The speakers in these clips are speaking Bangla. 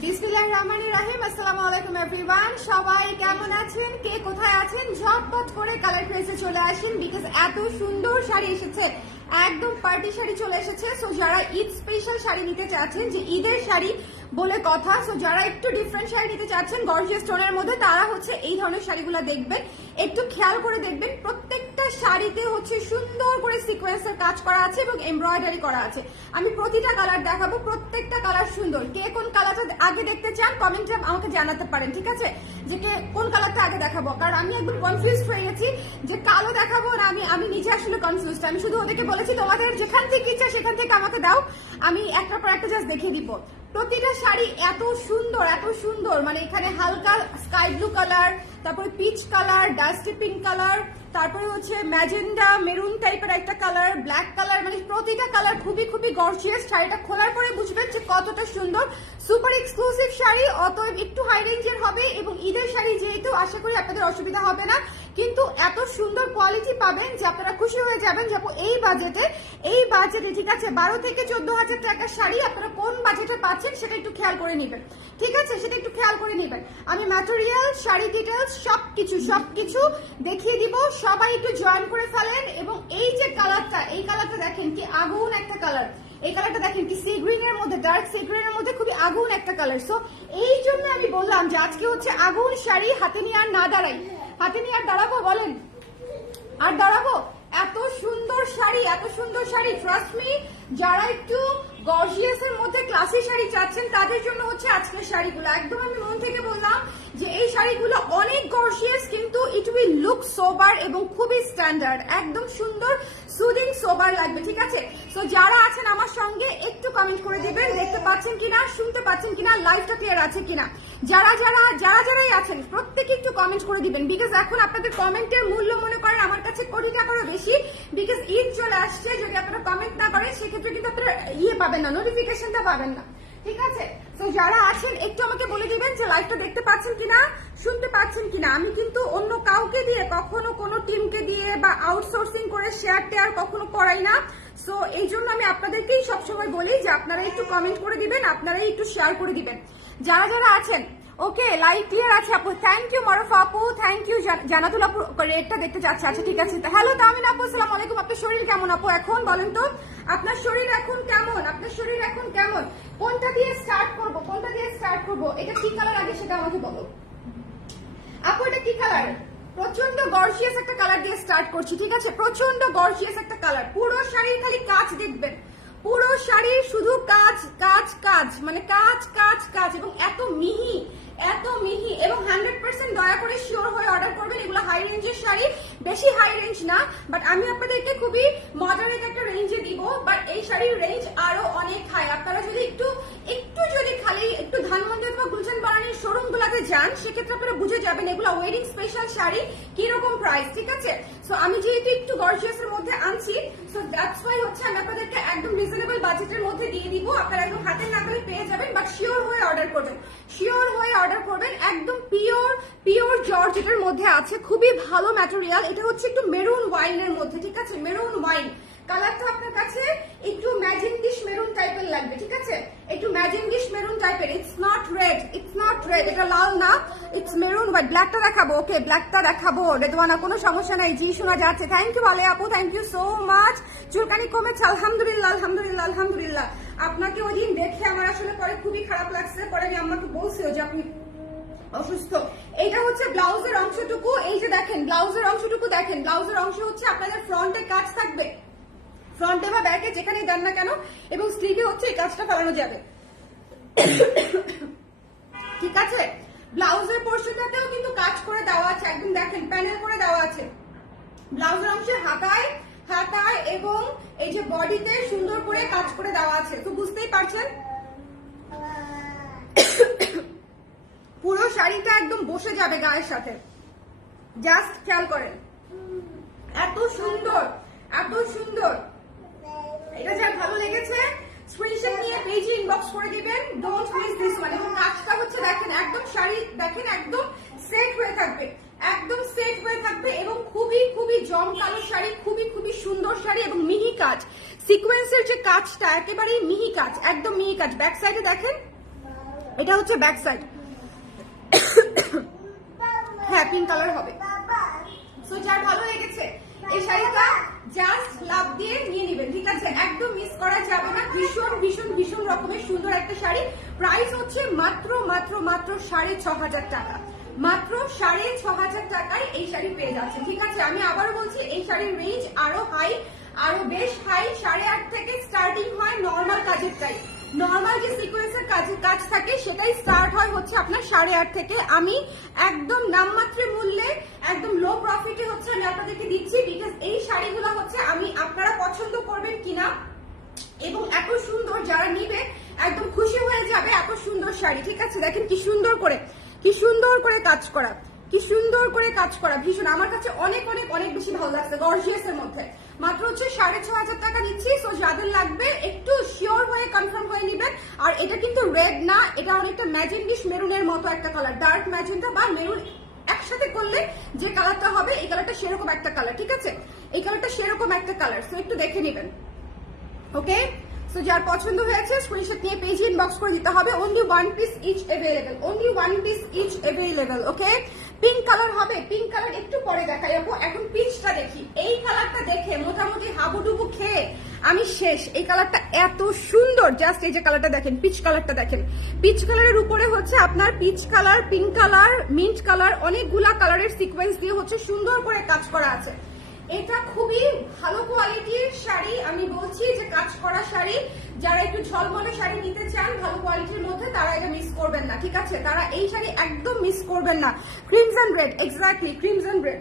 বিসমিল্লাহির রহমানির রহিম। আসসালামু আলাইকুম এভরিওয়ান, সবাই কেমন আছেন, কে কোথায় আছেন? ঝটপট করে কালার প্রেসে চলে আসেন, বিকজ এত সুন্দর শাড়ি এসেছে, একদম পার্টি শাড়ি চলে এসেছে। সো যারা ঈদ স্পেশাল শাড়ি নিতে চাচ্ছেন, যে ঈদের শাড়ি বলে কথা, সো যারা একটু ডিফারেন্ট শাড়ি নিতে চাচ্ছেন গর্জিয়াস টোনের মধ্যে, তারা হচ্ছে এই ধরনের শাড়িগুলো দেখবেন। একটু খেয়াল করে দেখবেন, প্রত্যেকটা শাড়িতে হচ্ছে সুন্দর করে সিকোয়েন্সের কাজ করা আছে এবং এমব্রয়ডারি করা আছে। আমি প্রতিটা কালার দেখাবো, প্রত্যেকটা কালার সুন্দর। কে কোন কালারটা আগে দেখতে চান কমেন্টে আমাকে জানাতে পারেন, ঠিক আছে? যে কে কোন কালারটা আগে দেখাবো, কারণ আমি একদম কনফিউজড হয়ে গেছি যে কালো দেখাবো না। আমি নিজে আসলে কনফিউজড। আমি শুধু ওদেরকে বলেছি তোমাদের যেখান থেকে ইচ্ছা সেখান থেকে আমাকে দাও, আমি একটার পর একটা জাস্ট দেখিয়ে দিব। প্রতিটা শাড়ি এত সুন্দর, এত সুন্দর, মানে এখানে হালকা স্কাই ব্লু কালার, তারপরে peach colour, dusty pink colour, তারপরে হচ্ছে ম্যাজেন্ডা মেরুন টাইপের একটা কালার, ব্ল্যাক কালার, মানে প্রতিটা কালার খুবই খুবই গর্জিয়াস। শাড়িটা খোলার পরে বুঝবেন যে কতটা সুন্দর। সুপার এক্সক্লুসিভ শাড়ি, অতএব একটু হাই রেঞ্জের হবে এবং ঈদের শাড়ি যেহেতু আশা করি আপনাদের অসুবিধা হবে না, কিন্তু এত সুন্দর কোয়ালিটি পাবেন যে আপনারা খুশি হয়ে যাবেন। যাবো এই বাজেটে, ঠিক আছে? 12 থেকে 14,000 টাকার শাড়ি আপনারা কোন বাজেটে পাচ্ছেন সেটা একটু খেয়াল করে নেবেন, ঠিক আছে? সেটা একটু খেয়াল করে নেবেন। আমি ম্যাটেরিয়াল, শাড়ি ডিটেলস সবকিছু দেখিয়ে দিব। সবাই একটু জয়েন করে ফেলেন। এবং এই যে কালারটা, এই কালারটা দেখেন কি আগুন একটা কালার। এই কালারটা দেখেন কি সি গ্রিন এর মধ্যে, ডার্ক সি গ্রিন এর মধ্যে খুবই আগুন একটা কালার। সো এই জন্য আমি বললাম যে আজকে হচ্ছে আগুন শাড়ি, হাতে নিয়ে আর না দাঁড়াই। হাতে নিয়ে আর দাঁড়াবো বলেন? আর দাঁড়াবো? এত সুন্দর শাড়ি, এত সুন্দর শাড়ি। ট্রাস্ট মি, যারা একটু গর্জিয়াস এর মধ্যে ক্লাসি শাড়ি চাচ্ছেন তাদের জন্য হচ্ছে আজকের শাড়িগুলো। একদম আমি মন থেকে বললাম যে এই শাড়িগুলো অনেক গর্জিয়াস, কিন্তু ইট উইল লুক সোবার এবং খুবই স্ট্যান্ডার্ড, একদম সুন্দর সুদিং সোবার লাগবে, ঠিক আছে? সো যারা আছেন আমার সঙ্গে একটু কমেন্ট করে দিবেন, দেখতে পাচ্ছেন কিনা, শুনতে পাচ্ছেন কিনা, লাইভটা ক্লিয়ার আছে কিনা। যারাই আছেন প্রত্যেকে একটু কমেন্ট করে দিবেন, বিকজ এখন আপনাদের কমেন্টের মূল্য মনে করেন আমার কাছে কোটি টাকারও বেশি, বিকজ ঈদ চলে আসছে। যদি আপনারা কমেন্ট না করেন সেক্ষেত্রে কিন্তু আপনারা পাবেন না, নোটিফিকেশনটা পাবেন না, ঠিক আছে? তো যারা আছেন একটু আমাকে বলে দিবেন যে লাইভটা দেখতে পাচ্ছেন কিনা, শুনতে পাচ্ছেন কিনা। আমি কিন্তু অন্য কাউকে দিয়ে, কখনো কোনো টিমকে দিয়ে বা আউটসোর্সিং করে শেয়ার টেয়ার কখনো করাই না। সো এই জন্য আমি আপনাদেরকেই সবসময় বলি যে আপনারা একটু কমেন্ট করে দিবেন, আপনারাই একটু শেয়ার করে দিবেন যারা আছেন। ওকে, লাইভ ক্লিয়ার আছে আপু, থ্যাংক ইউ মারুফ আপু, থ্যাংক ইউ। জানাতুল আপু রেটটা দেখতে চাচ্ছে, আচ্ছা ঠিক আছে। হ্যালো তামিন আপু, আসসালামু আলাইকুম। আপনার শরীর কেমন আপু এখন বলেন তো? আপনার শরীর এখন কেমন? আপনার শরীর এখন কেমন? কোনটা দিয়ে স্টার্ট করবো? এটা কি কালার আগে সেটা আমাকে বলো আপু, এটা কি কালার? প্রচন্ড গর্জিয়াস একটা কালার দিয়ে স্টার্ট করছি, ঠিক আছে? প্রচন্ড গর্জিয়াস একটা কালার। পুরো শাড়ির খালি কাজ দেখবেন, পুরো শাড়ির শুধু কাজ কাজ কাজ, মানে কাজ কাজ কাজ, এবং এত মিহি এবং 100% দয়া করে শিওর হয়ে অর্ডার করবেন। এগুলো হাই রেঞ্জের শাড়ি, বেশি হাই রেঞ্জ না, বাট আমি আপনাদেরকে খুবই মডারেট একটা রেঞ্জে দিব। বাট এই শাড়ির রেঞ্জ আরো অনেক হাই। আপনারা যদি একটু যদি খালি একটু ধানমন্ডি অথবা গুলশান বানানির শোরুম গুলাতে যান, সেক্ষেত্রে আপনারা বুঝে যাবেন এগুলো ওয়েডিং স্পেশাল শাড়ি কিরকম প্রাইস, ঠিক আছে? সো আমি যেহেতু একটু গর্জিয়াস এর মধ্যে আনছি, সো দ্যাটস ওয়াই হচ্ছে আমি আপনাদেরকে একদম রিজনেবল বাজেটের মধ্যে দিয়ে দিব। আপনারা একদম হাতের নাগালে পেয়ে যাবেন, বাট শিওর হয়ে অর্ডার করবেন, একদম পিওর জর্জেটের মধ্যে আছে, খুবই ভালো ম্যাটেরিয়াল। এটা হচ্ছে একটু মেরুন ওয়াইনের মধ্যে, ঠিক আছে? মেরুন ওয়াইন কালারটা আপনার কাছে একটু ম্যাজেন্টিশ মেরুন টাইপের লাগবে, ঠিক আছে? একটু ম্যাজেন্টিশ মেরুন টাইপের। ইটস নট রেড, এটা লাল না, ইটস মেরুন হোয়াইট। ব্ল্যাকটা দেখাবো? ওকে, ব্ল্যাকটা দেখাবো। রেদওয়ানা, কোনো সমস্যা নাই, জি শোনা যাচ্ছে। থ্যাংক ইউ আলে আপু, থ্যাংক ইউ সো মাচ। চুলকানি কমেছে? আলহামদুলিল্লাহ। আপনাকে ওই দিন দেখে আমার আসলে পরে খুবই খারাপ লাগছে। পরে আমি আমাকে বলছিও যে আপনি অসুস্থ। এটা হচ্ছে ব্লাউজের অংশটুকু, এই যে দেখেন ব্লাউজের অংশটুকু দেখেন। ব্লাউজের অংশ হচ্ছে আপনাদের ফ্রন্টে কাজ থাকবে, ফ্রন্টে বা ব্যাকে যেখানে দেন না কেন, এবং স্লিভে হচ্ছে এই কাজটা ফেলানো যাবে, ঠিক আছে? ব্লাউজের পোর্শনটাতেও কিন্তু কাজ করে দেওয়া আছে, একদম দেখেন প্যানেল করে দেওয়া আছে। ব্লাউজের অংশে হাতায় এবং এই যে বডিতে সুন্দর করে কাজ করে দেওয়া আছে, তো বুঝতেই পারছেন পুরো শাড়িটা একদম বসে যাবে গায়ের সাথে। জাস্ট খেয়াল করেন, এত সুন্দর। এটা যার ভালো লেগেছে স্ক্রিনশট নিয়ে পেজে ইনবক্স করে দিবেন, ডোন্ট মিস দিস ওয়ান। এবং কাজটা হচ্ছে দেখেন একদম শাড়ি দেখেন একদম সেট হয়ে থাকবে, এবং খুবই জমকালো শাড়ি, খুবই সুন্দর শাড়ি এবং মিহি কাজ। সিকোয়েন্সের যে কাজটা একেবারেই মিহি কাজ, একদম মিহি কাজ। ব্যাক সাইডে দেখেন এটা হচ্ছে ব্যাক সাইড। হ্যাঁ, পিঙ্ক কালার হবে। সো যার ভালো লেগেছে এই শাড়িটা জাস্ট লাভ দিয়ে নিয়ে নেবেন, ঠিক আছে? একদম মিস করা যাবে না। ভীষণ ভীষণ ভীষণ রকমের সুন্দর একটা শাড়ি। প্রাইস হচ্ছে মাত্র মাত্র মাত্র 6,500 টাকা। মাত্র 6,500 টাকায় এই শাড়ি পেয়ে যাচ্ছে, ঠিক আছে? আমি আবারও বলছি, এই শাড়ির রেঞ্জ আরো হাই, আরো বেশ হাই। 8.5 থেকে স্টার্টিং হয় নর্মাল কাজেরটাই। নর্মাল যে সিকোয়েন্সের কাজ থাকে সেটাই স্টার্ট হয় হচ্ছে আপনার 8.5 থেকে। আমি একদম নামমাত্র মূল্যে, একদম লো প্রফিটে হচ্ছে আমি আপনাদেরকে দিচ্ছি, বিকজ এই শাড়িগুলো হচ্ছে আমি আপনারা পছন্দ করবেন কিনা এবং এত সুন্দর, যারা নিবে একদম খুশি হয়ে যাবে। এত সুন্দর শাড়ি, ঠিক আছে? দেখেন কি সুন্দর করে, কি সুন্দর করে কাজ করা, কি সুন্দর করে কাজ করা। ভীষণ আমার কাছে অনেক অনেক অনেক বেশি ভালো লাগছে। গর্জিয়াস এর মধ্যে মাত্র হচ্ছে 6,500 টাকা দিচ্ছি। সো যাদের লাগবে একটু শিওর হয়ে কনফার্ম হয়ে নেবেন। আর এটা কিন্তু রেড না, এটা অনেকটা ম্যাজেন্ডিশ মেরুনের মতো একটা কালার। ডার্ক ম্যাজেন্টা বা মেরুন একসাথে করলে যে কালারটা হবে, এই কালারটা সেরকম একটা কালার, ঠিক আছে? এই কালারটা সেরকম একটা কালার। সো একটু দেখে নেবেন, ওকে? সো যার পছন্দ হয়েছে স্ক্রিনশট নিয়ে পেজে ইনবক্স করে দিতে হবে। Only 1 piece each available, only 1 piece each available, okay? Pink colour হবে। পিঙ্ক কালার একটু পরে দেখাই আপু, এখন পিচটা দেখি। এই কালারটা দেখে মোটামুটি হাবুডুবু খেয়ে আমি শেষ। এই কালারটা এত সুন্দর, জাস্ট এই যে কালারটা দেখেন, পিচ কালারটা দেখেন। পিচ কালারের উপরে হচ্ছে আপনার peach colour, pink colour, mint colour, অনেকগুলা কালারের সিকোয়েন্স দিয়ে হচ্ছে সুন্দর করে কাজ করা আছে। এটা খুবই ভালো কোয়ালিটির শাড়ি। আমি বলছি যে কাজ করা শাড়ি, যারা একটু ঝলমলে শাড়ি নিতে চান ভালো কোয়ালিটির মধ্যে, তারা এটা মিস করবেন না, ঠিক আছে? তারা এই শাড়ি একদম মিস করবেন না। Crimson red, exactly crimson red,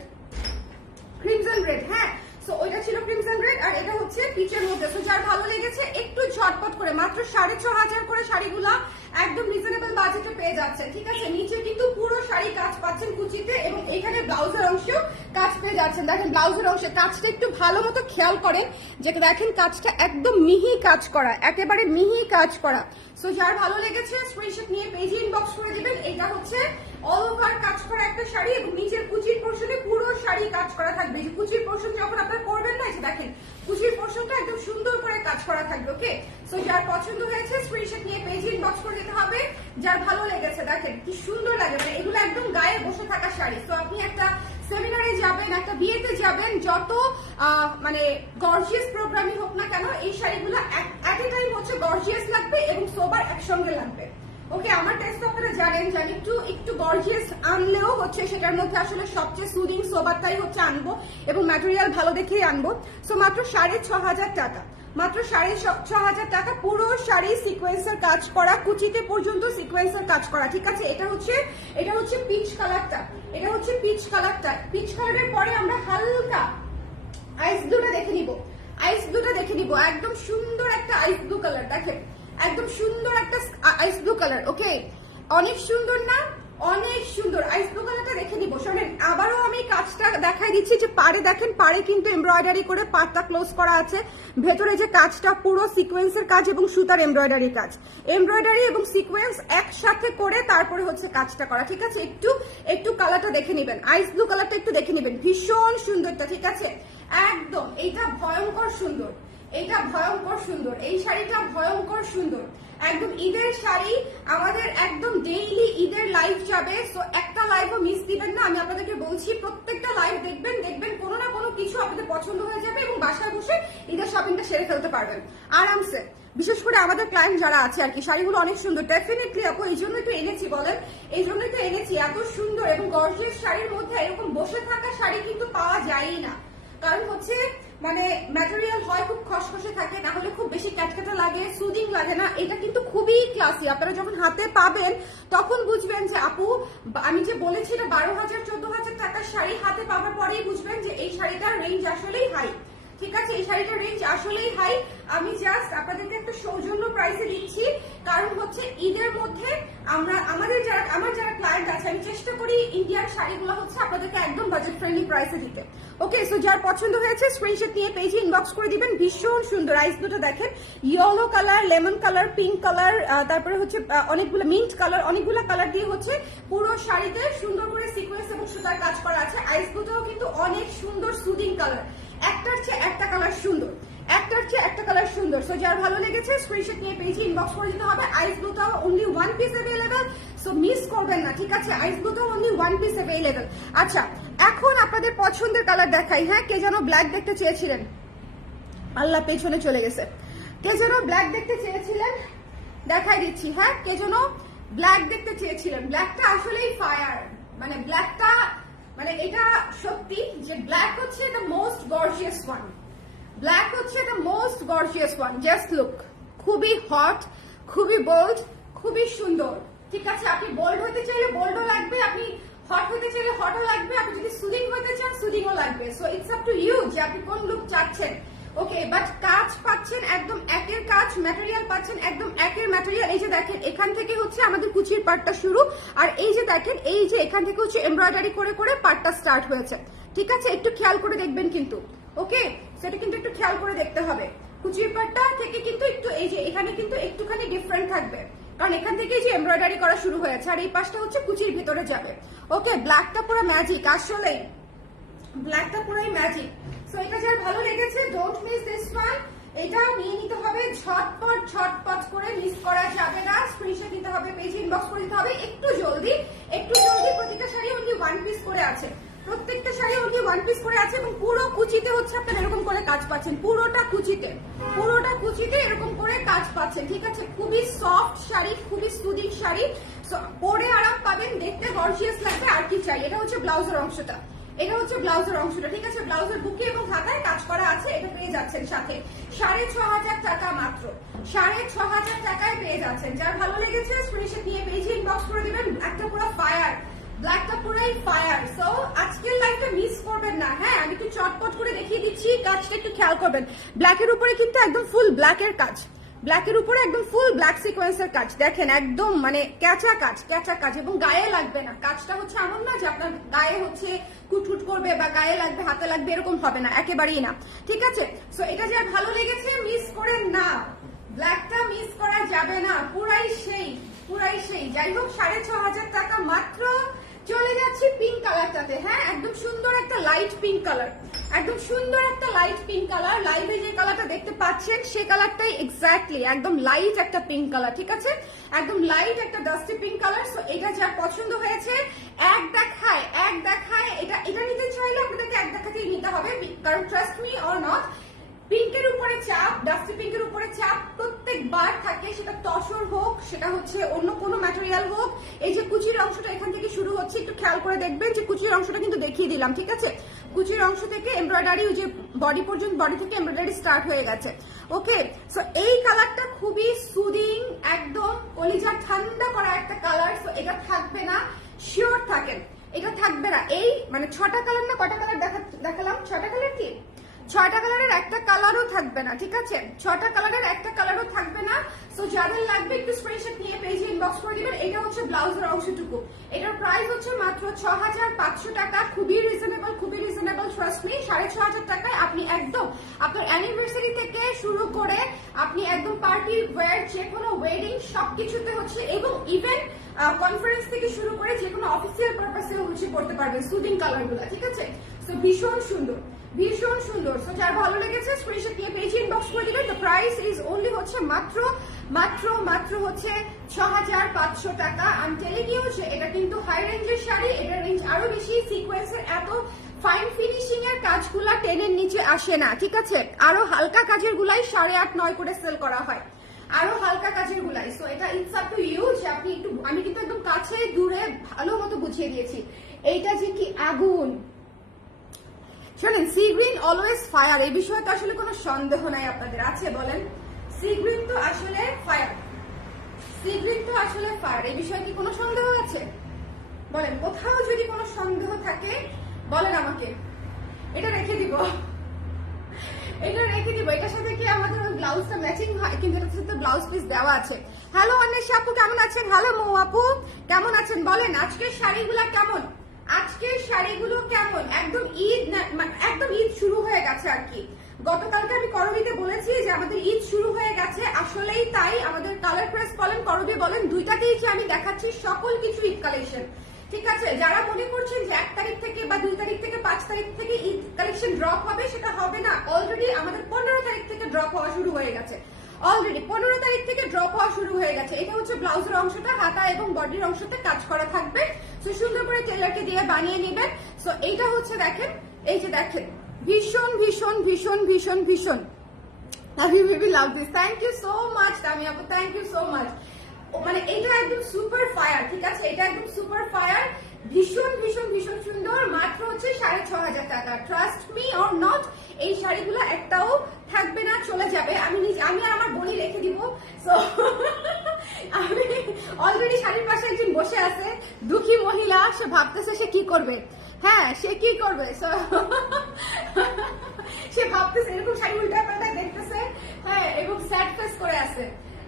crimson red, হ্যাঁ। সো ওইটা ছিল ক্রিমসন রেড আর এটা হচ্ছে পিচের মধ্যে। সো যার ভালো লেগেছে একটু ঝটপট করে মাত্র 6,500 করে শাড়িগুলা একদম রিজনেবল বাজেটে পেয়ে যাচ্ছে, ঠিক আছে? নিচে কিন্তু পুরো শাড়ি কাজ পাচ্ছেন কুচিতে এবং এখানে ব্লাউজের অংশেও কাজ পেয়ে যাচ্ছেন। দেখেন ব্লাউজের অংশে কাজটা একটু ভালো মতো খেয়াল করেন, যে দেখেন কাজটা একদম মিহি কাজ করা, একেবারে মিহি কাজ করা। সো যার ভালো লেগেছে স্ক্রিনশট নিয়ে পেজে ইনবক্স করে দিবেন। এটা হচ্ছে অল ওভার কাজ করা একটা শাড়ি এবং নিচের কুচির পোর্শনে পুরো শাড়ি কাজ করা থাকবে। এই কুচির পোর্শন যখন আপনারা করবেন না, দেখেন কুচির পোর্শনটা একদম সুন্দর করে কাজ করা থাকবে, ওকে? সো যার পছন্দ হয়েছে স্ক্রিনশট নিয়ে পেজে ইনবক্স করে দিতে হবে। যার ভালো লেগেছে দেখেন কি সুন্দর লাগে, মানে এগুলো একদম গায়ে বসে থাকা শাড়ি। তো আপনি একটা সেমিনারে যাবেন, একটা বিয়েতে যাবেন, যত মানে গর্জিয়াস প্রোগ্রামই হোক না কেন, এই শাড়িগুলো এট এ টাইম হচ্ছে গর্জিয়াস লাগবে এবং সোবার একসঙ্গে লাগবে, ওকে? আমার টেস্ট আপনারা জানেন যে আমি একটু গর্জিয়াস আনলেও হচ্ছে সেটার মধ্যে আসলে সবচেয়ে সুদিং সোবারটাই হচ্ছে আনবো এবং ম্যাটেরিয়াল ভালো দেখেই আনবো। সো মাত্র 6,500 টাকা, মাত্র 6,500 টাকা। পুরো শাড়ি সিকোয়েন্সের কাজ করা, কুচিতে পর্যন্ত সিকোয়েন্সের কাজ করা, ঠিক আছে? এটা হচ্ছে পিচ কালারটা, এটা হচ্ছে পিচ কালারটা। পিচ কালারের পরে আমরা হালকা আইস ব্লুটা দেখে নিব, আইস ব্লুটা দেখে নিব। একদম সুন্দর একটা আইস ব্লু কালার, দেখেন একদম সুন্দর একটা আইস ব্লু কালার, ওকে? অনেক সুন্দর না? অনেক সুন্দর। আইস ব্লু কালারটা দেখে নিব। শোনেন, আবারও আমি কাজটা দেখাই দিচ্ছি যে পাড়ে দেখেন, পাড়ে কিন্তু এমব্রয়ডারি করে পাড়টা ক্লোজ করা আছে। ভেতরে যে কাজটা পুরো সিকোয়েন্সের কাজ এবং সুতার এমব্রয়ডারি কাজ, এমব্রয়ডারি এবং সিকোয়েন্স একসাথে করে তারপরে হচ্ছে কাজটা করা, ঠিক আছে? একটু কালারটা দেখে নেবেন, আইস ব্লু কালারটা একটু দেখে নেবেন। ভীষণ সুন্দরটা, ঠিক আছে? একদম এইটা ভয়ঙ্কর সুন্দর, এইটা ভয়ঙ্কর সুন্দর, এই শাড়িটা ভয়ঙ্কর সুন্দর। একদম ঈদের শাড়ি, আমাদের একদম ডেইলি ঈদের লাইভ যাবে। সো একটা লাইভও মিস দিবেন না, আমি আপনাদেরকে বলছি। প্রত্যেকটা লাইভ দেখবেন কোনো না কোনো কিছু আপনাদের পছন্দ হয়ে যাবে এবং বাসায় বসে ঈদের শপিংটা সেরে ফেলতে পারবেন আরামসে। বিশেষ করে আমাদের ক্লায়েন্ট যারা আছে আর কি, শাড়িগুলো অনেক সুন্দর। ডেফিনেটলি আপু, এই জন্যই তো এনেছি বলেন, এই জন্যই তো এনেছি। এত সুন্দর এবং গর্জিয়াস শাড়ির মধ্যে এরকম বসে থাকা শাড়ি কিন্তু পাওয়া যায়ই না। কারণ হচ্ছে মানে ম্যাটেরিয়াল হয় খুব খসখসে থাকে, না হলে খুব বেশি ক্যাটকাটা লাগে, সুদিং লাগে না। এটা কিন্তু খুবই ক্লাসি। আপনারা যখন হাতে পাবেন তখন বুঝবেন যে আপু, আমি যে বলেছি না 12,000 14,000 টাকার শাড়ি, হাতে পাওয়ার পরেই বুঝবেন যে এই শাড়িটার রেঞ্জ আসলেই হাই, ঠিক আছে? এই শাড়িটার রেঞ্জ আসলেই হাই। আমি জাস্ট আপনাদেরকে একটা সৌজন্য প্রাইসে দিচ্ছি, কারণ হচ্ছে ঈদের মধ্যে আমার যারা ক্লায়েন্ট আছে, আমি চেষ্টা করি ইন্ডিয়ার শাড়িগুলো হচ্ছে আপনাদেরকে একদম বাজেট ফ্রেন্ডলি প্রাইসে দিতে, ওকে? সো যার পছন্দ হয়েছে স্ক্রিনশট নিয়ে পেজে ইনবক্স করে দিবেন। ভীষণ সুন্দর আইস ব্লুটা দেখেন, yellow colour, lemon colour, pink colour, তারপরে হচ্ছে অনেকগুলো মিন্ট কালার, অনেকগুলো কালার দিয়ে হচ্ছে পুরো শাড়িতে সুন্দর করে সিকোয়েন্স এবং সুতার কাজ করা আছে। আইস ব্লুটাও কিন্তু অনেক সুন্দর সুদিং কালার, একটার চেয়ে একটা কালার সুন্দর, একটার চেয়ে একটা কালার সুন্দর। সো যার ভালো লেগেছে স্ক্রিনশট নিয়ে পেজে ইনবক্স করে দিতে হবে। আইস ব্লুটাও only one piece available, so miss করবেন না, ঠিক আছে? আইস ব্লুটাও অনলি ওয়ান পিস অ্যাভেলেবেল। আচ্ছা, এখন আপনাদের পছন্দের কালার দেখাই। হ্যাঁ, কে যেন ব্ল্যাক দেখতে চেয়েছিলেন, আল্লাহ পেছনে চলে গেছে। কে যেন ব্ল্যাক দেখতে চেয়েছিলেন, দেখাই দিচ্ছি। হ্যাঁ, কে যেন ব্ল্যাক দেখতে চেয়েছিলেন। ব্ল্যাকটা আসলেই ফায়ার, মানে ব্ল্যাকটা মানে এটা সত্যি যে ব্ল্যাক হচ্ছে the most gorgeous one. Black হচ্ছে the most gorgeous one. Just look, খুবই হট, খুবই বোল্ড, খুবই সুন্দর, ঠিক আছে? আপনি বোল্ড হতে চাইলে বোল্ডও লাগবে, আপনি হট হতে চাইলে হটও লাগবে, আপনি যদি সুদিং হতে চান সুদিংও লাগবে। So it's up to you যে আপনি কোন লুক চাচ্ছেন। ওকে, বাট কাজ পাচ্ছেন একদম একের কাজ, ম্যাটেরিয়াল পাচ্ছেন একদম একের ম্যাটেরিয়াল। এই যে দেখেন, এখান থেকে হচ্ছে আমাদের কুচির পার্টটা শুরু, আর এই যে দেখেন, এই যে এখান থেকে হচ্ছে এমব্রয়ডারি করে করে পার্টটা স্টার্ট হয়েছে, ঠিক আছে? একটু খেয়াল করে দেখবেন কিন্তু, ওকে? সেটা কিন্তু একটু খেয়াল করে দেখতে হবে। কুচির পার্টটা থেকে কিন্তু একটু এই যে এখানে কিন্তু একটুখানি ডিফারেন্ট থাকবে, কারণ এখান থেকে যে এমব্রয়ডারি করা শুরু হয়েছে, আর এই পাশটা হচ্ছে কুচির ভিতরে যাবে। ওকে, ব্ল্যাকটা পুরো ম্যাজিক, আসলে ব্ল্যাকটা পুরোই ম্যাজিক। সো এটা যার ভালো লেগেছে, ডোন্ট মিস দিস ওয়ান। এটা নিয়ে নিতে হবে ঝটপট ঝটপট করে, মিস করা যাবে না। স্ক্রিনশট নিতে হবে, পেজে ইনবক্স করে দিতে হবে একটু জলদি, একটু জলদি। প্রত্যেকটা শাড়ি অনলি ওয়ান পিস করে আছে, প্রত্যেকটা শাড়ি অনলি ওয়ান পিস করে আছে, এবং পুরো কুচিতে হচ্ছে আপনার এরকম করে কাজ পাচ্ছেন, পুরোটা কুচিতে, পুরোটা কুচিতে এরকম করে কাজ পাচ্ছেন, ঠিক আছে? খুবই সফট শাড়ি, খুবই সুদিং শাড়ি, পরে আরাম পাবেন, দেখতে গর্জিয়াস লাগবে, আর কি চাই। এটা হচ্ছে ব্লাউজের অংশটা, এটা হচ্ছে ব্লাউজের অংশটা, ঠিক আছে? ব্লাউজের বুকে এবং হাতায় কাজ করা আছে, এটা পেয়ে যাচ্ছেন সাথে 6,500 টাকা মাত্র, 6,500 টাকায় পেয়ে যাচ্ছেন। যার ভালো লেগেছে স্ক্রিনশট নিয়ে পেজে ইনবক্স করে দিবেন। একটা পুরো ফায়ার, ব্ল্যাকটা পুরাই ফায়ার। সো আজকের লাইভটা মিস করবেন না। হ্যাঁ, আমি একটু চটপট করে দেখিয়ে দিচ্ছি, কাজটা একটু খেয়াল করবেন। ব্ল্যাকের উপরে কিন্তু একদম ফুল ব্ল্যাকের কাজ, ব্ল্যাকের উপরে একদম ফুল ব্ল্যাক সিকোয়েন্সের কাজ, দেখেন একদম মানে ক্যাচা কাজ, ক্যাচা কাজ, এবং গায়ে লাগবে না। কাজটা হচ্ছে এমন না যে আপনার গায়ে হচ্ছে কুটকুট করবে বা গায়ে লাগবে, হাতে লাগবে, এরকম হবে না, একেবারেই না, ঠিক আছে? সো এটা যার ভালো লেগেছে মিস করেন না, ব্ল্যাকটা মিস করা যাবে না, পুরাই সেই, পুরাই সেই। যাই হোক, 6,500 টাকা মাত্র। চলে যাচ্ছি পিঙ্ক কালারটাতে। হ্যাঁ, একদম সুন্দর একটা লাইট পিঙ্ক কালার, একদম সুন্দর একটা লাইট পিঙ্ক কালার। লাইভে যে কালারটা দেখতে পাচ্ছেন সেই কালারটাই এক্স্যাক্টলি একদম লাইট একটা পিঙ্ক কালার, ঠিক আছে? একদম লাইট একটা ডাস্টি পিঙ্ক কালার। সো এটা যার পছন্দ হয়েছে, এক দেখায় এক দেখায় এটা এটা নিতে চাইলে আপনাদেরকে এক দেখাতেই নিতে হবে, কারণ ট্রাস্ট মি অর নট, পিঙ্কের উপরে চাপ, ডাস্টি পিঙ্কের উপরে চাপ প্রত্যেকবার থাকে, সেটা তসর হোক, সেটা হচ্ছে অন্য কোনো ম্যাটেরিয়াল হোক। এই যে কুচির অংশটা এখান থেকে শুরু হচ্ছে, একটু খেয়াল করে দেখবেন যে কুচির অংশটা কিন্তু দেখিয়ে দিলাম, ঠিক আছে? কুচির অংশ থেকে এমব্রয়ডারি, যে বডি পর্যন্ত, বডি থেকে এমব্রয়ডারি স্টার্ট হয়ে গেছে। ওকে, সো এই কালারটা খুবই সুদিং, একদম কলিজা ঠান্ডা করা একটা কালার। সো এটা থাকবে না, শিওর থাকেন, এটা থাকবে না। এই মানে 6টা কালার না কটা কালার দেখালাম? 6টা কালার কি? 6টা কালারের একটা কালারও থাকবে না, ঠিক আছে? 6টা কালারের একটা কালারও থাকবে না। সো যাদের লাগবে একটু স্ক্রিনশট নিয়ে পেজে ইনবক্স করে দিবেন। এটা হচ্ছে ব্লাউজের অংশটুকু, এটার প্রাইস হচ্ছে মাত্র 6,500 টাকা। খুবই রিজনেবল, খুবই রিজনেবল, ট্রাস্ট মি। 6,500 টাকায় আপনি একদম আপনার অ্যানিভার্সারি থেকে শুরু করে আপনি একদম পার্টি ওয়্যার, যে কোনো ওয়েডিং সবকিছুতে হচ্ছে, এবং ইভেন কনফারেন্স থেকে শুরু করে যে কোনো অফিসিয়াল পারপাসেও হচ্ছে করতে পারবেন সুদিং কালারগুলো, ঠিক আছে? সো ভীষণ সুন্দর, ভীষণ সুন্দর। সো যার ভালো লেগেছে স্ক্রিনশট নিয়ে পেজে ইনবক্স করে দিবেন। দ্য প্রাইস ইজ অনলি হচ্ছে মাত্র মাত্র মাত্র হচ্ছে 6,500 টাকা। আই টেলিং ইউ যে এটা কিন্তু হাই রেঞ্জের শাড়ি, এটার রেঞ্জ আরো বেশি। সিকোয়েন্সের এত ফাইন ফিনিশিং এর কাজগুলা টেনের নিচে আসে না, ঠিক আছে? আরো হালকা কাজের গুলাই 8.5-9 করে সেল করা হয়, আরো হালকা কাজের গুলাই। সো এটা ইটস আপ টু ইউ যে আপনি একটু, আমি কিন্তু একদম কাছে দূরে ভালো মতো বুঝিয়ে দিয়েছি। এইটা যে কি আগুন, শোনেন, সি গ্রিন অলওয়েজ ফায়ার, এই বিষয়ে তো আসলে কোনো সন্দেহ নাই আপনাদের, আছে বলেন? সি গ্রিন তো আসলে ফায়ার, সি গ্রিন তো আসলে ফায়ার, এই বিষয়ে কি কোনো সন্দেহ আছে? বলেন, কোথাও যদি কোনো সন্দেহ থাকে বলেন আমাকে, এটা রেখে দিব, এটা রেখে দিব। এটার সাথে কি আমাদের ওই ব্লাউজটা ম্যাচিং হয়, কিন্তু এটার সাথে ব্লাউজ পিস দেওয়া আছে। হ্যালো অন্বেষা আপু, কেমন আছেন? হ্যালো মৌ আপু, কেমন আছেন? বলেন আজকের শাড়িগুলা কেমন, আজকের শাড়িগুলো কেমন? একদম ঈদ, একদম ঈদ শুরু হয়ে গেছে আর কি। গতকালকে আমি করবিতে বলেছি যে আমাদের ঈদ শুরু হয়ে গেছে, আসলেই তাই। আমাদের কালার প্রেস বলেন, করবি বলেন, দুইটাতেই কি আমি দেখাচ্ছি সকল কিছু ঈদ কালেকশন, ঠিক আছে, যারা মনে করছেন যে 1 তারিখ থেকে বা 2 তারিখ থেকে 5 তারিখ থেকে ঈদ কালেকশন ড্রপ হবে, সেটা হবে না। অলরেডি আমাদের 15 তারিখ থেকে ড্রপ হওয়া শুরু হয়ে গেছে। অলরেডি 15 তারিখ থেকে ড্রপ হওয়া শুরু হয়ে গেছে। এটা হচ্ছে ব্লাউজের অংশটা, হাতা এবং বডির অংশতে কাজ করা থাকবে। সো সুন্দর করে টেলারকে দিয়ে বানিয়ে নেবেন। সো এইটা হচ্ছে দেখেন, এই যে দেখেন, ভীষণ ভীষণ ভীষণ ভীষণ ভীষণ I really love this. Thank you so much, Tami আপু, thank you so much. মানে এটা একদম সুপার ফায়ার, ঠিক আছে, এটা একদম সুপার ফায়ার, ভীষণ ভীষণ ভীষণ সুন্দর। মাত্র হচ্ছে 6500 টাকা। ট্রাস্ট মি অর নট, এই শাড়িগুলো একটাও থাকবে না, চলে যাবে। আমি আর আমার বোনই রেখে দিব। সো আমি অলরেডি শাড়ির পাশে একজন বসে আছে, দুঃখী মহিলা, সে ভাবতেছে সে কি করবে। হ্যাঁ, সে কি করবে, সে ভাবতেছে এরকম শাড়ি উল্টা পাল্টা দেখতেছে, হ্যাঁ, এবং স্যাড ফেস করে আছে,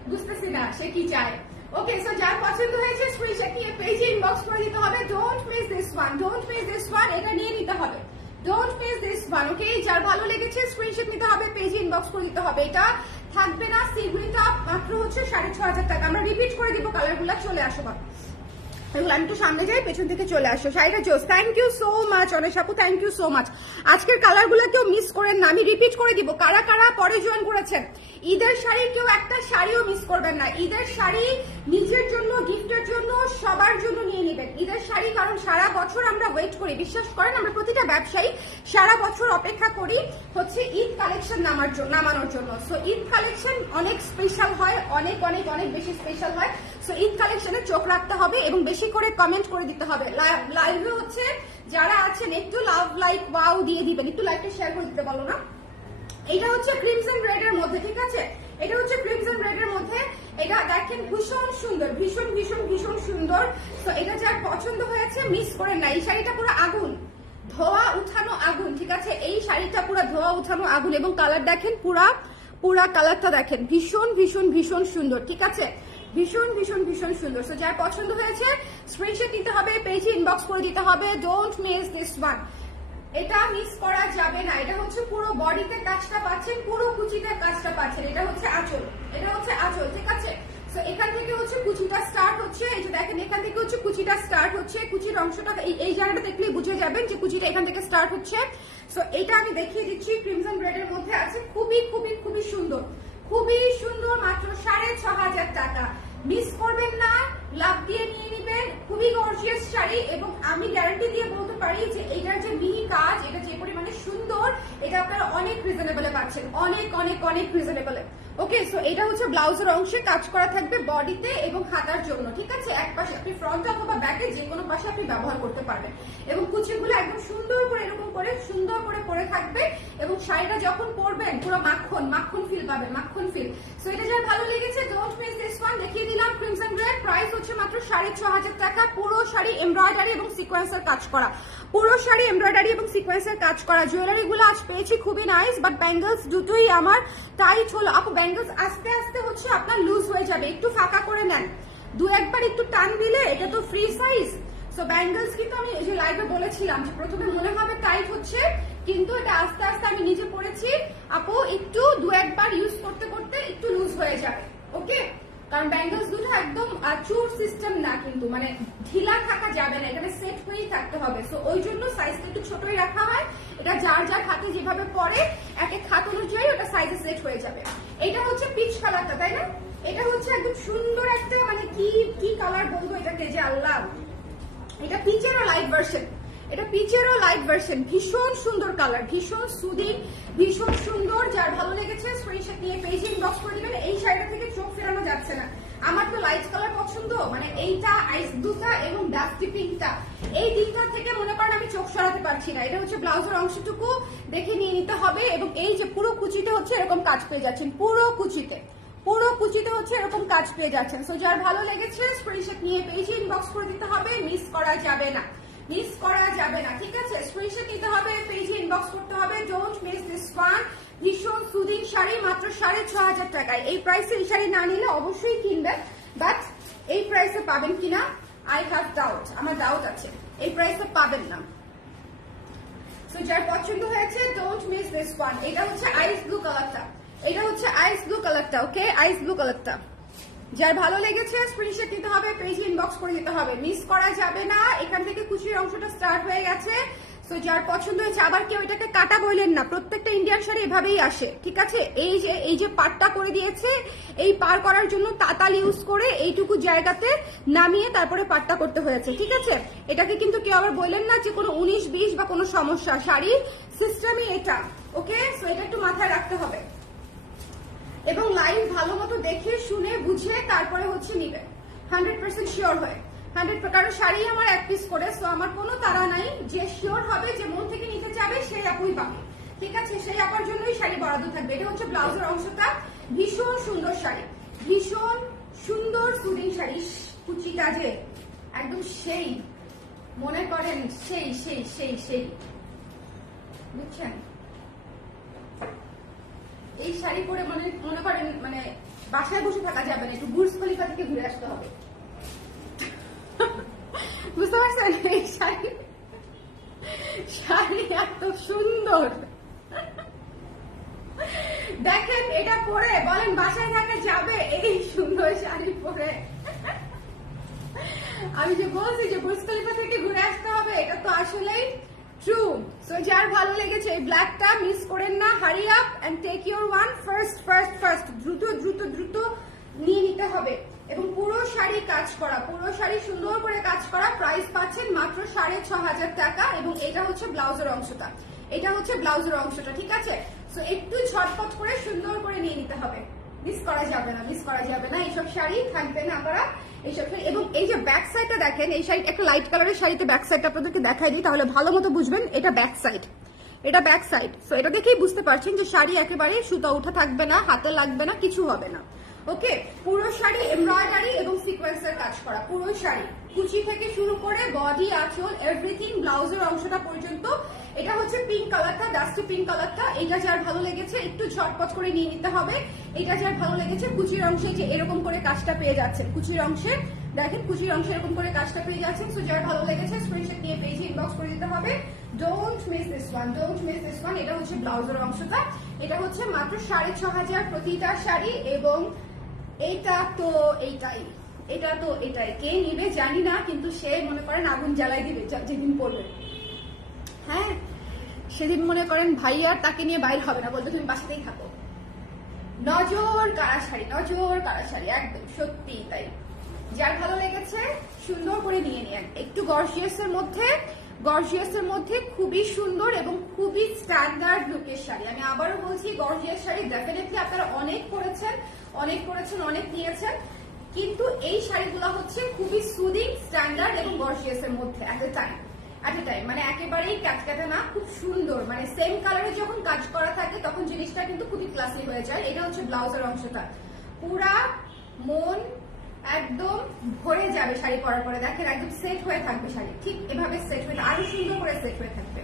বুঝতেছি না সে কি চায়। ওকে, সো যার পছন্দ হয়েছে স্ক্রিনশট নিয়ে পেজে ইনবক্স করে দিতে হবে। Don't miss this one, don't miss this one, এটা নিয়ে নিতে হবে। ডোন্ট মিস দিস ওয়ান, ওকে। যার ভালো লেগেছে স্ক্রিনশট নিতে হবে, পেজে ইনবক্স করে দিতে হবে। এটা থাকবে না, সিগুলি টপ মাত্র হচ্ছে 6500 টাকা। আমরা রিপিট করে দিব কালারগুলো, চলে আসো বা এগুলো আমি একটু সামনে যাই, পেছন থেকে চলে আসো। শাড়িটা জোস, থ্যাংক ইউ সো মাচ অনেক আপু, থ্যাংক ইউ সো মাচ। আজকের কালারগুলো কেউ মিস করেন না, আমি রিপিট করে দিব। কারা কারা পরে জয়েন করেছেন, ঈদের শাড়ি কেউ একটা শাড়িও মিস করবেন না। ঈদের শাড়ি নিজের জন্য, গিফটের জন্য, সবার জন্য নিয়ে নেবেন ঈদের শাড়ি। কারণ সারা বছর আমরা ওয়েট করি, বিশ্বাস করেন, আমরা প্রতিটা ব্যবসায়ী সারা বছর অপেক্ষা করি হচ্ছে ঈদ কালেকশন নামানোর জন্য। সো ঈদ কালেকশন অনেক স্পেশাল হয়, অনেক অনেক অনেক বেশি স্পেশাল হয়। সো ঈদ কালেকশনে চোখ রাখতে হবে এবং বেশি করে কমেন্ট করে দিতে হবে। লাইভে হচ্ছে যারা আছেন একটু লাভ লাইক ওয়াও দিয়ে দিবেন, একটু লাইকটা শেয়ার করে দিতে বলো না। এটা হচ্ছে ক্রিমসন রেড এর মধ্যে, ঠিক আছে, এটা হচ্ছে ক্রিমসন রেড এর মধ্যে। এটা দেখেন ভীষণ সুন্দর, ভীষণ ভীষণ ভীষণ সুন্দর। তো এটা যার পছন্দ হয়েছে মিস করেন না। এই শাড়িটা পুরো আগুন, ধোয়া উঠানো আগুন, ঠিক আছে, এই শাড়িটা পুরো ধোয়া উঠানো আগুন। এবং কালার দেখেন, পুরা কালারটা দেখেন, ভীষণ ভীষণ ভীষণ সুন্দর, ঠিক আছে, ভীষণ ভীষণ ভীষণ সুন্দর। সো যার পছন্দ হয়েছে স্ক্রিনশট নিতে হবে, পেজে ইনবক্স করে দিতে হবে। ডোন্ট মিস দিস ওয়ান, এটা মিস করা যাবে না। এটা হচ্ছে পুরো বডিতে কাজটা পাচ্ছেন, পুরো কুচিতে কাজটা পাচ্ছেন। এটা হচ্ছে আঁচল, এটা হচ্ছে আঁচল, ঠিক আছে। সো এখান থেকে হচ্ছে কুচিটা স্টার্ট হচ্ছে, এই যে দেখেন এখান থেকে হচ্ছে কুচিটা স্টার্ট হচ্ছে। কুচির অংশটা এই জায়গাটা দেখলেই বুঝে যাবেন যে কুচিটা এখান থেকে স্টার্ট হচ্ছে। সো এটা আমি দেখিয়ে দিচ্ছি, ক্রিমসন রেড এর মধ্যে আছে, খুবই খুবই খুবই সুন্দর, খুবই সুন্দর। মাত্র 6500 টাকা, মিস করবেন না, লাভ দিয়ে নিয়ে নেবেন। খুবই গর্জিয়াস শাড়ি এবং আমি গ্যারান্টি দিয়ে বলতে পারি যে এটার যে মিহি কাজ, এটা যে পরিমাণে সুন্দর, এটা আপনারা অনেক রিজনেবলে পাচ্ছেন, অনেক অনেক অনেক রিজনেবলে। ওকে, সো এটা হচ্ছে ব্লাউজের অংশে কাজ করা থাকবে বডিতে এবং হাতার জন্য, ঠিক আছে। এক পাশে আপনি ফ্রন্ট অথবা ব্যাকে যে কোনো পাশে আপনি ব্যবহার করতে পারবেন। এবং কুচিগুলো একদম সুন্দর করে এরকম করে সুন্দর করে পরে থাকবে এবং শাড়িটা যখন পরবেন পুরো মাখন মাখন ফিল পাবেন, মাখন ফিল। সো এটা যার ভালো লেগেছে ডোন্ট মিস দিস ওয়ান। দেখিয়ে দিলাম ক্রিমসন রেড, প্রাইস হচ্ছে মাত্র 6500 টাকা। পুরো শাড়ি এমব্রয়ডারি এবং সিকোয়েন্সের কাজ করা, পুরো শাড়ি এমব্রয়ডারি এবং সিকোয়েন্সের কাজ করা। জুয়েলারি গুলো আজ পেয়েছি খুবই নাইস, বাট ব্যাঙ্গলস দুটোই আমার টাইট হলো। আপু ব্যাঙ্গলস আস্তে আস্তে হচ্ছে আপনার লুজ হয়ে যাবে, একটু ফাঁকা করে নেন, দু একবার একটু টান দিলে, এটা তো ফ্রি সাইজ। সো ব্যাঙ্গলস কিন্তু আমি এই যে লাইভে বলেছিলাম যে প্রথমে মনে হবে টাইট হচ্ছে, কিন্তু এটা আস্তে আস্তে আমি নিজে পড়েছি আপু, একটু দু একবার ইউজ করতে করতে একটু লুজ হয়ে যাবে। ওকে, কারণ ব্যাঙ্গলস দুটো একদম চুর সিস্টেম না, কিন্তু মানে ঢিলা থাকা যাবে না, এখানে সেট হয়েই থাকতে হবে। সো ওই জন্য সাইজটা একটু ছোটই রাখা হয়। এটা যার যার হাতে যেভাবে পরে এক এক হাত অনুযায়ী ওটা সাইজে সেট হয়ে যাবে। এটা হচ্ছে পিচ কালারটা, তাই না? এটা হচ্ছে একদম সুন্দর একটা, মানে কি কালার বলবো এটাকে যে আল্লাহ, এটা পিচেরও লাইট ভার্সন, এটা পিচেরও লাইট ভার্সন। ভীষণ সুন্দর কালার, ভীষণ সুদিং, ভীষণ সুন্দর। যার ভালো লেগেছে স্ক্রিনশট নিয়ে পেজে ইনবক্স করে দিবেন। এই শাড়িটা থেকে চোখ ফেরানো যাচ্ছে না। আমার তো লাইট কালার পছন্দ, মানে এইটা, আইস ব্লুটা এবং ডাস্টি পিঙ্কটা, এই তিনটা থেকে মনে করেন আমি চোখ সরাতে পারছি না। এটা হচ্ছে ব্লাউজের অংশটুকু দেখে নিয়ে নিতে হবে। এবং এই যে পুরো কুচিতে হচ্ছে এরকম কাজ পেয়ে যাচ্ছেন, পুরো কুচিতে হচ্ছে এরকম কাজ পেয়ে যাচ্ছেন। সো যার ভালো লেগেছে স্ক্রিনশট নিয়ে পেজে ইনবক্স করে দিতে হবে, মিস করা যাবে না, মিস করা যাবে না, ঠিক আছে। স্ক্রিনশট নিতে হবে, পেজে ইনবক্স করতে হবে, ডোন্ট মিস দিস ওয়ান। ভীষণ সুদিং শাড়ি, মাত্র 6500 টাকায়। এই প্রাইসে এই শাড়ি না নিলে অবশ্যই কিনবেন, বাট এই প্রাইসে পাবেন কিনা আই হ্যাভ ডাউট, আমার ডাউট আছে, এই প্রাইসে পাবেন না। সো যার পছন্দ হয়েছে ডোন্ট মিস দিস ওয়ান। এটা হচ্ছে আইস ব্লু কালারটা, এটা হচ্ছে আইস ব্লু কালারটা, ওকে, আইস ব্লু কালারটা। যার ভালো লেগেছে স্ক্রিনশট নিতে হবে, পেজ ইনবক্স করে দিতে হবে, মিস করা যাবে না। এখান থেকে কুচির অংশটা স্টার্ট হয়ে গেছে। সো যার পছন্দ হয়েছে, আবার কেউ এটাকে কাটা বললেন না, প্রত্যেকটা ইন্ডিয়ান শাড়ি এভাবেই আসে, ঠিক আছে। এই যে পাটটা করে দিয়েছে, এই পার করার জন্য তাতাল ইউজ করে এইটুকু জায়গাতে নামিয়ে তারপরে পাটটা করতে হয়েছে, ঠিক আছে। এটাকে কিন্তু কেউ আবার বললেন না যে কোনো 19-20 বা কোনো সমস্যা, শাড়ির সিস্টেমই এটা, ওকে। সো এটা একটু মাথায় রাখতে হবে এবং লাইভ ভালো মতো দেখে শুনে বুঝে তারপরে হচ্ছে নিবে, 100% শিওর হয়ে। 100, কারণ শাড়ি আমার এক পিস করে, সো আমার কোনো তাড়া নাই। যে শিওর হবে, যে মন থেকে নিতে চাবে, সেই আপুই পাবে, ঠিক আছে। সেই আপার জন্যই শাড়ি বরাদ্দ থাকবে। এটা হচ্ছে ব্লাউজের অংশটা, ভীষণ সুন্দর শাড়ি, ভীষণ সুন্দর সুদিং শাড়ি। কুচিটা যে একদম সেই, মনে করেন সেই সেই সেই সেই, বুঝছেন। এই শাড়ি পরে মনে করেন মানে বাসায় বসে থাকা যাবে না, একটু বুর্জ খলিফা থেকে ঘুরে আসতে হবে, বুঝতে পারছেন। এই শাড়ি এত সুন্দর, দেখেন এটা পরে বলেন বাসায় থাকা যাবে এই সুন্দর শাড়ি পরে। আমি যে বলছি যে বুর্জ খলিফা থেকে ঘুরে আসতে হবে, এটা তো আসলেই ট্রু। সো যার ভালো লেগেছে এই ব্ল্যাকটা মিস করেন না, hurry up and take your one. First দ্রুত দ্রুত দ্রুত নিয়ে নিতে হবে। এবং পুরো শাড়ি কাজ করা, পুরো শাড়ি সুন্দর করে কাজ করা। প্রাইস পাচ্ছেন মাত্র 6500 টাকা। এবং এটা হচ্ছে ব্লাউজের অংশটা, এটা হচ্ছে ব্লাউজের অংশটা, ঠিক আছে। সো একটু ঝটপট করে সুন্দর করে নিয়ে নিতে হবে, মিস করা যাবে না, মিস করা যাবে না। এইসব শাড়ি থাকবে না আপনারা, এইসব শাড়ি। এবং এই যে ব্যাক সাইডটা দেখেন, এই শাড়ি একটা লাইট কালারের শাড়িতে ব্যাক সাইডটা আপনাদেরকে দেখাই দিই, তাহলে ভালো মতো বুঝবেন। এটা ব্যাক সাইড, এটা ব্যাক সাইড। সো এটা দেখেই বুঝতে পারছেন যে শাড়ি একেবারে সুতা উঠা থাকবে না, হাতে লাগবে না, কিছু হবে না, ওকে। পুরো শাড়ি এমব্রয়ডারি এবং সিকোয়েন্সের কাজ করা, পুরো শাড়ি কুচি থেকে শুরু করে বডি, আঁচল, এভরিথিং, ব্লাউজের অংশটা পর্যন্ত। এটা হচ্ছে পিঙ্ক কালারটা, ডাস্টি পিঙ্ক কালারটা। এটা যার ভালো লেগেছে একটু ঝটপট করে নিয়ে নিতে হবে। এটা যার ভালো লেগেছে, কুচির অংশে যে এরকম করে কাজটা পেয়ে যাচ্ছেন, কুচির অংশে দেখেন, কুচির অংশে এরকম করে কাজটা পেয়ে যাচ্ছেন। সো যার ভালো লেগেছে স্ক্রিনশট নিয়ে পেজে ইনবক্স করে দিতে হবে। Don't miss this one, don't miss this one. এটা হচ্ছে ব্লাউজের অংশটা, এটা হচ্ছে মাত্র 6500 প্রতিটা শাড়ি। এবং এইটা তো এইটাই, এটা তো এটাই, কে নিবে জানি না, কিন্তু সে মনে করেন আগুন জ্বালাই দিবে যেদিন পড়বে, হ্যাঁ সেদিন মনে করেন ভাইয়ার তাকে নিয়ে বাইর হবে না, বলতে তুমি বাসাতেই থাকো। নজর কারা শাড়ি, নজর কারা শাড়ি, একদম সত্যি তাই। যার ভালো লেগেছে সুন্দর করে নিয়ে নিন। একটু গর্জিয়াসের মধ্যে, গর্জিয়াসের মধ্যে খুবই সুন্দর এবং খুবই স্ট্যান্ডার্ড লুকের শাড়ি। আমি আবারও বলছি, গর্জিয়াস শাড়ি ডেফিনেটলি আপনারা অনেক করেছেন, অনেক করেছেন, অনেক নিয়েছেন, কিন্তু এই শাড়িগুলো হচ্ছে খুবই সুদিং, স্ট্যান্ডার্ড এবং গর্জিয়াসের মধ্যে অ্যাট এ টাইম, মানে একেবারেই ক্যাটক্যাটে না, খুব সুন্দর। মানে সেম কালারে যখন কাজ করা থাকে তখন জিনিসটা কিন্তু খুবই ক্লাসি হয়ে যায়। এটা হচ্ছে ব্লাউজের অংশটা, পুরা মন একদম ভরে যাবে শাড়ি পরার পরে। দেখেন একদম সেট হয়ে থাকবে শাড়ি, ঠিক এভাবে সেট হয়ে, আরো সুন্দর করে সেট হয়ে থাকবে,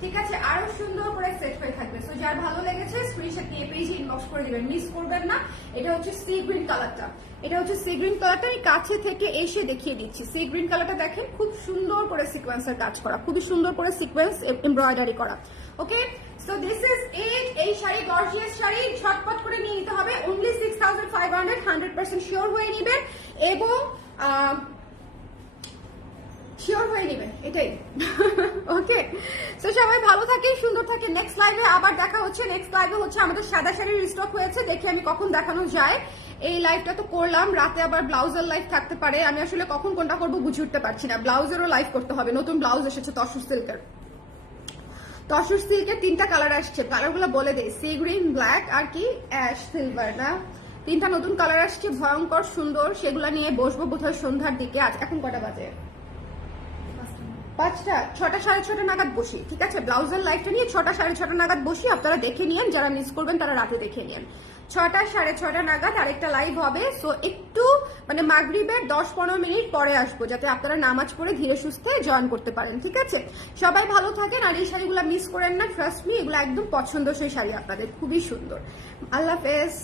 ঠিক আছে, আরো সুন্দর করে সেট হয়ে থাকবে। সো যার ভালো লেগেছে স্ক্রিনশট নিয়ে পেজে ইনবক্স করে দিবেন, মিস করবেন না। এটা হচ্ছে সি গ্রিন কালারটা, এটা হচ্ছে সি গ্রিন কালারটা। আমি কাছে থেকে এসে দেখিয়ে দিচ্ছি। সি গ্রিন কালারটা দেখেন, খুব সুন্দর করে সিকোয়েন্সের কাজ করা, খুবই সুন্দর করে সিকোয়েন্স এমব্রয়ডারি করা, okay. So this is it. এই শাড়ি গর্জিয়াস শাড়ি, ঝটপট করে নিয়ে নিতে হবে। অনলি 6500, 100% শিওর হয়ে নেবেন এবং শিওর হয়ে নেবেন, এটাই, ওকে। তো সবাই ভালো থাকে, সুন্দর থাকে। নেক্সট লাইভে আবার দেখা হচ্ছে। নেক্সট লাইভে হচ্ছে আমাদের সাদা শাড়ির রিস্টক হয়েছে, দেখি আমি কখন দেখানো যায়। এই লাইভটা তো করলাম, রাতে আবার ব্লাউজের লাইভ থাকতে পারে, আমি আসলে কখন কোনটা করবো বুঝে উঠতে পারছি না। ব্লাউজেরও লাইভ করতে হবে, নতুন ব্লাউজ এসেছে তসর সিল্কের। তসর সিল্কের 3টা কালার আসছে, কালারগুলো বলে দেয়, সি গ্রিন, ব্ল্যাক আর কি অ্যাশ সিলভার, না 3টা নতুন কালার আসছে, ভয়ঙ্কর সুন্দর। সেগুলো নিয়ে বসবো বোধহয় সন্ধ্যার দিকে। আজ এখন কটা বাজে? 5টা, 6টা 6:30 নাগাদ বসি, ঠিক আছে। ব্লাউজের লাইভটা নিয়ে 6টা 6:30 নাগাদ বসি, আপনারা দেখে নিন। যারা মিস করবেন তারা রাতে দেখে নিন। 6টা 6:30 নাগাদ আরেকটা লাইভ হবে। সো একটু মানে মাগরিবের 10-15 মিনিট পরে আসবো, যাতে আপনারা নামাজ পড়ে ধীরে সুস্থে জয়েন করতে পারেন, ঠিক আছে। সবাই ভালো থাকেন, আর এই শাড়িগুলো মিস করেন না, ট্রাস্ট মি, এগুলো একদম পছন্দসই শাড়ি আপনাদের, খুবই সুন্দর। আল্লাহ হাফেজ।